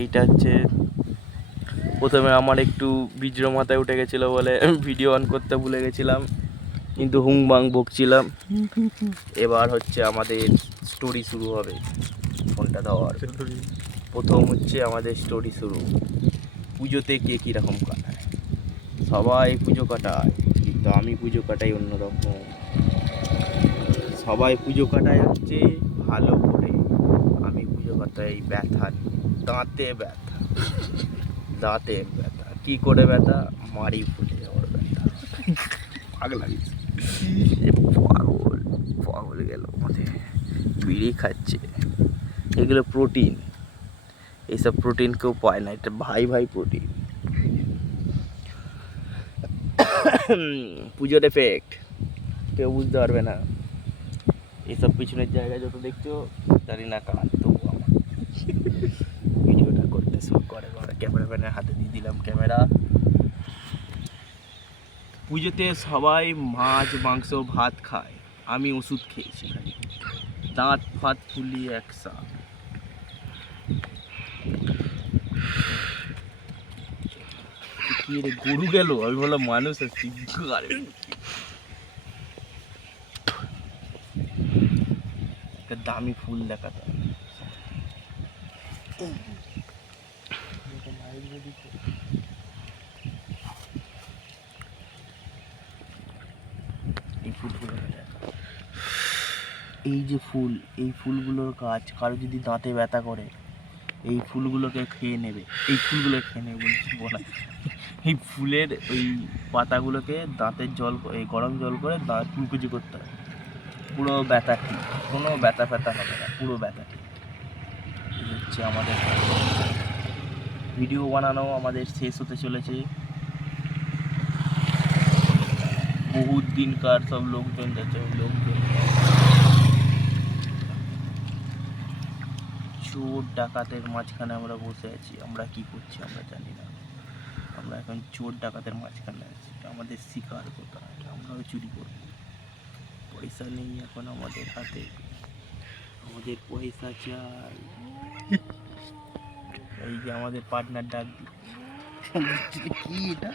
এইটা হচ্ছে প্রথমে আমার একটু বিজ্র মাথায় উঠে গেছিল বলে ভিডিও অন করতে ভুলে গেছিলাম, কিন্তু হুং বাং বকছিলাম। এবার হচ্ছে আমাদের স্টোরি শুরু হবে, ফোনটা দেওয়ার প্রথম হচ্ছে আমাদের স্টোরি শুরু। পুজোতে কে কীরকম কাটায়? সবাই পুজো কাটায়, কিন্তু আমি পুজো কাটাই অন্যরকম। সবাই পুজো কাটায় হচ্ছে ভালো। পুজো কাটাই ব্যথা, দাঁতে ব্যথা দাঁতে ব্যথা, কি করে ব্যথা? মারি ফুটে যাওয়ার ব্যথা। পাগলা গেছে। পাগল পাগল গেল আমাদের বিড়ি খাচ্ছে। এগুলো প্রোটিন এইসব প্রোটিন কেউ পায় না, এটা ভাই ভাই প্রোটিন পুজোর এফেক্ট কেউ বুঝতে পারবে না। এইসব পিছনের জায়গা যত দেখছ, জানি না কার। ভিডিওটা করতে শুরু করে ঘরে ক্যামেরাম্যানের হাতে দিয়ে দিলাম ক্যামেরা। পুজোতে সবাই মাছ, মাংস, ভাত খায়। আমি ওষুধ খেয়েছি দাঁত, ফাত ফুলিয়ে একসা কি রে, গরু গেল? আমি বললাম, মানুষ একটা দামি ফুল দেখাতে। এই যে ফুল, এই ফুলগুলোর গাছ কারও যদি দাঁতে ব্যথা করে, এই ফুলগুলোকে খেয়ে নেবে। এই ফুলগুলো খেয়ে নেবে বলছি, বলা এই ফুলের ওই পাতাগুলোকে দাঁতের জল এই গরম জল করে দাঁত কুলকুচি করতে হবে পুরো ব্যথা ঠিক, কোনো ব্যথা ফ্যাথা হবে না, পুরো ব্যথা ঠিক। হচ্ছে আমাদের ভিডিও বানানো, আমাদের শেষ হতে চলেছে। বহুত দিনকার সব লোকজন যাচ্ছে লোকজন। চোর ডাকাতের মাঝখানে আমরা বসে আছি। আমরা কি করছি আমরা জানি না। আমরা এখন চোর ডাকাতের মাঝখানে আছি। আমাদের শিকার কোথায় আমরাও চুরি করব। পয়সা নেই এখন আমাদের হাতে। আমাদের পয়সা চাই। এই যে আমাদের পার্টনার ডাক। কি এটা